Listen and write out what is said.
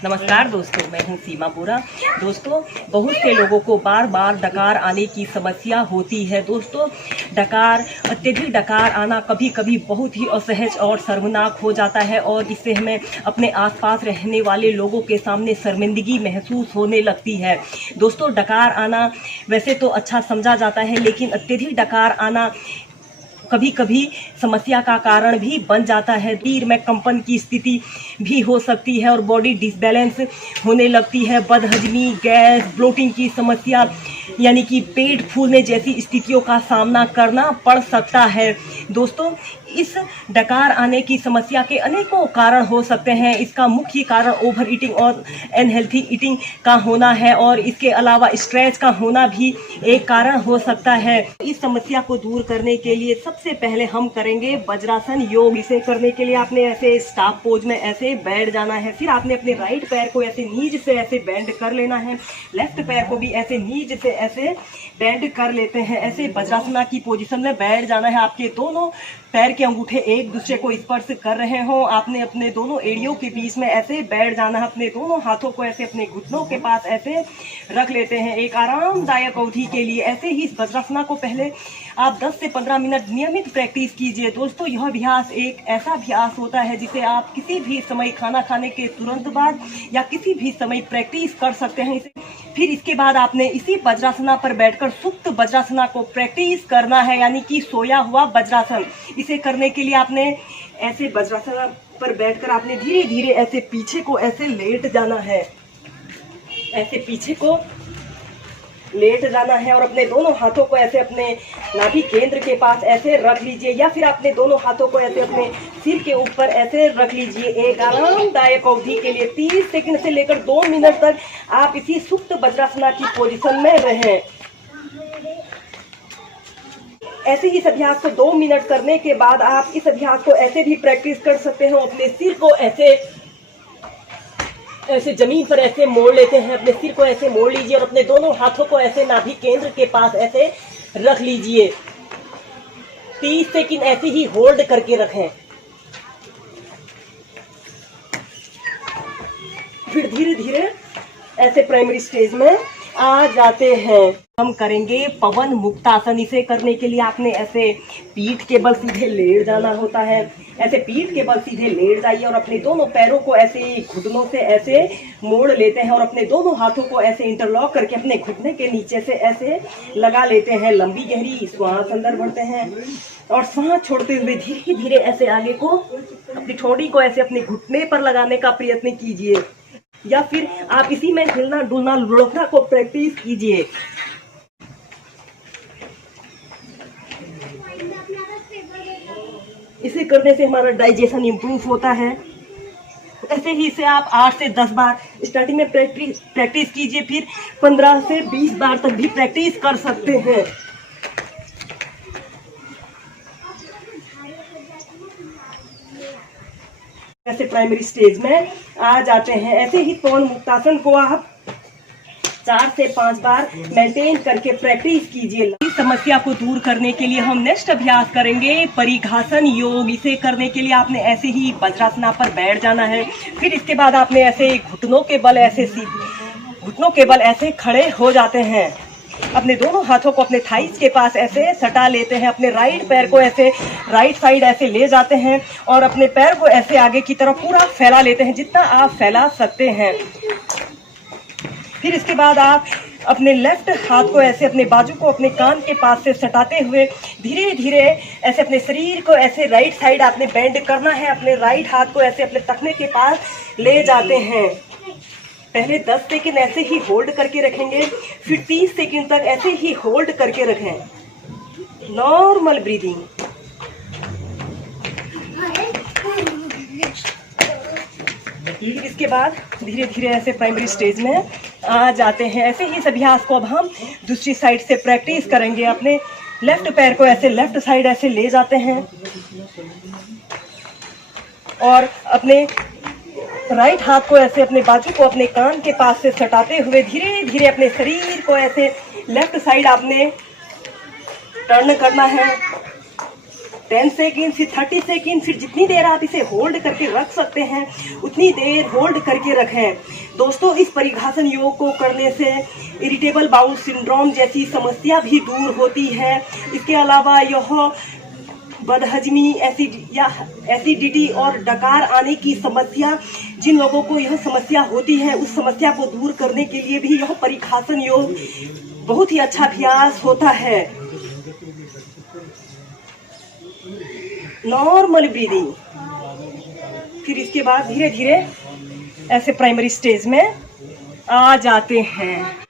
नमस्कार दोस्तों, मैं हूं सीमा बोरा। दोस्तों, बहुत से लोगों को बार बार डकार आने की समस्या होती है। दोस्तों, अत्यधिक डकार आना कभी कभी बहुत ही असहज और शर्मनाक हो जाता है और इससे हमें अपने आसपास रहने वाले लोगों के सामने शर्मिंदगी महसूस होने लगती है। दोस्तों, डकार आना वैसे तो अच्छा समझा जाता है, लेकिन अत्यधिक डकार आना कभी कभी समस्या का कारण भी बन जाता है। शरीर में कंपन की स्थिति भी हो सकती है और बॉडी डिसबैलेंस होने लगती है। बदहजमी, गैस, ब्लोटिंग की समस्या यानी कि पेट फूलने जैसी स्थितियों का सामना करना पड़ सकता है। दोस्तों, इस डकार आने की समस्या के अनेकों कारण हो सकते हैं। इसका मुख्य कारण ओवर ईटिंग और अनहेल्थी ईटिंग का होना है और इसके अलावा स्ट्रेस का होना भी एक कारण हो सकता है। इस समस्या को दूर करने के लिए सबसे पहले हम करेंगे वज्रासन योग। इसे करने के लिए आपने ऐसे स्टाफ पोज में ऐसे बैठ जाना है। फिर आपने अपने राइट पैर को ऐसे नीज से ऐसे बेंड कर लेना है। लेफ्ट पैर को भी ऐसे नीज से ऐसे बेंड कर लेते हैं। ऐसे वज्रासना की पोजीशन में बैठ जाना है। आपके दोनों पैर के अंगूठे एक दूसरे को स्पर्श कर रहे हो। आपने अपने दोनों एड़ियों के बीच में ऐसे बैठ जाना है। अपने दोनों हाथों को ऐसे अपने घुटनों के पास ऐसे रख लेते हैं एक आरामदायक अवधि के लिए। ऐसे ही इस वज्रासना को पहले आप 10 से 15 मिनट नियमित प्रैक्टिस कीजिए। दोस्तों, यह अभ्यास एक ऐसा अभ्यास होता है जिसे आप किसी भी समय खाना खाने के तुरंत बाद या किसी भी समय प्रैक्टिस कर सकते हैं। फिर इसके बाद आपने इसी वज्रासना पर बैठकर सुप्त वज्रासना को प्रैक्टिस करना है, यानी कि सोया हुआ वज्रासन। इसे करने के लिए आपने ऐसे वज्रासन पर बैठकर आपने धीरे धीरे ऐसे पीछे को ऐसे लेट जाना है। ऐसे पीछे को लेट जाना है और अपने दोनों हाथों को ऐसे अपने नाभि केंद्र के पास ऐसे रख लीजिए, या फिर अपने दोनों हाथों को ऐसे अपने सिर के ऊपर ऐसे रख लीजिए। एक आरामदायक अवधि के लिए 30 सेकंड से लेकर 2 मिनट तक आप इसी सुप्त वज्रासना की पोजीशन में रहें। ऐसे ही इस अभ्यास को 2 मिनट करने के बाद आप इस अभ्यास को ऐसे भी प्रैक्टिस कर सकते हो। अपने सिर को ऐसे जमीन पर ऐसे मोड़ लेते हैं। अपने सिर को ऐसे मोड़ लीजिए और अपने दोनों हाथों को ऐसे नाभि केंद्र के पास ऐसे रख लीजिए। 30 सेकंड ऐसे ही होल्ड करके रखें। फिर धीरे धीरे ऐसे प्राइमरी स्टेज में आ जाते हैं। हम करेंगे पवन मुक्तासन। इसे करने के लिए आपने ऐसे पीठ के बल सीधे लेट जाना होता है। ऐसे पीठ के बल सीधे लेट जाइए और अपने दोनों पैरों को ऐसे घुटनों से ऐसे मोड़ लेते हैं और अपने दोनों हाथों को ऐसे इंटरलॉक करके अपने घुटने के नीचे से ऐसे लगा लेते हैं। लंबी गहरी श्वास अंदर भरते हैं और सांस छोड़ते हुए धीरे धीरे ऐसे आगे को अपनी ठोड़ी को ऐसे अपने घुटने पर लगाने का प्रयत्न कीजिए, या फिर आप इसी में हिलना डुलना लुढ़कना को प्रैक्टिस कीजिए। इसे करने से हमारा डाइजेशन इम्प्रूव होता है। ऐसे ही इसे आप 8 से 10 बार स्टार्टिंग में प्रैक्टिस कीजिए, फिर 15 से 20 बार तक भी प्रैक्टिस कर सकते हैं। ऐसे प्राइमरी स्टेज में आ जाते हैं। ऐसे ही पवन मुक्तासन को आप 4 से 5 बार मेंटेन करके प्रैक्टिस कीजिए। इस समस्या को दूर करने के लिए हम नेक्स्ट अभ्यास करेंगे परिघासन योग। इसे करने के लिए आपने ऐसे ही वज्रासना पर बैठ जाना है। फिर इसके बाद आपने ऐसे घुटनों के बल ऐसे खड़े हो जाते हैं। अपने दोनों हाथों को अपने थाइस के पास ऐसे सटा लेते हैं। अपने राइट पैर को ऐसे राइट साइड ऐसे ले जाते हैं और अपने पैर को ऐसे आगे की तरफ पूरा फैला लेते हैं, जितना आप फैला सकते हैं। फिर इसके बाद आप अपने लेफ्ट हाथ को ऐसे अपने बाजू को अपने कान के पास से सटाते हुए धीरे धीरे ऐसे अपने शरीर को ऐसे राइट साइड आपने बेंड करना है। अपने राइट हाथ को ऐसे अपने टखने के पास ले जाते हैं। पहले 10 सेकंड ऐसे ही होल्ड करके रखेंगे, फिर 30 सेकंड तक ऐसे ही होल्ड करके रखें। Normal breathing. इसके बाद धीरे धीरे ऐसे प्राइमरी स्टेज में आ जाते हैं। ऐसे ही इस अभ्यास को अब हम दूसरी साइड से प्रैक्टिस करेंगे। अपने लेफ्ट पैर को ऐसे लेफ्ट साइड ऐसे ले जाते हैं और अपने राइट हाथ को ऐसे अपने बाजू को अपने कान के पास से सटाते हुए धीरे धीरे अपने शरीर को ऐसे लेफ्ट साइड आपने टर्न करना है। 10 सेकेंड, फिर 30 सेकेंड, फिर जितनी देर आप इसे होल्ड करके रख सकते हैं उतनी देर होल्ड करके रखें। दोस्तों, इस परिघासन योग को करने से इरिटेबल बाउल सिंड्रोम जैसी समस्या भी दूर होती है। इसके अलावा यह बदहजमी, एसिडिटी और डकार आने की समस्या, जिन लोगों को यह समस्या होती है उस समस्या को दूर करने के लिए भी यह परिघासन योग बहुत ही अच्छा अभ्यास होता है। नॉर्मल ब्रीदिंग, फिर इसके बाद धीरे धीरे ऐसे प्राइमरी स्टेज में आ जाते हैं।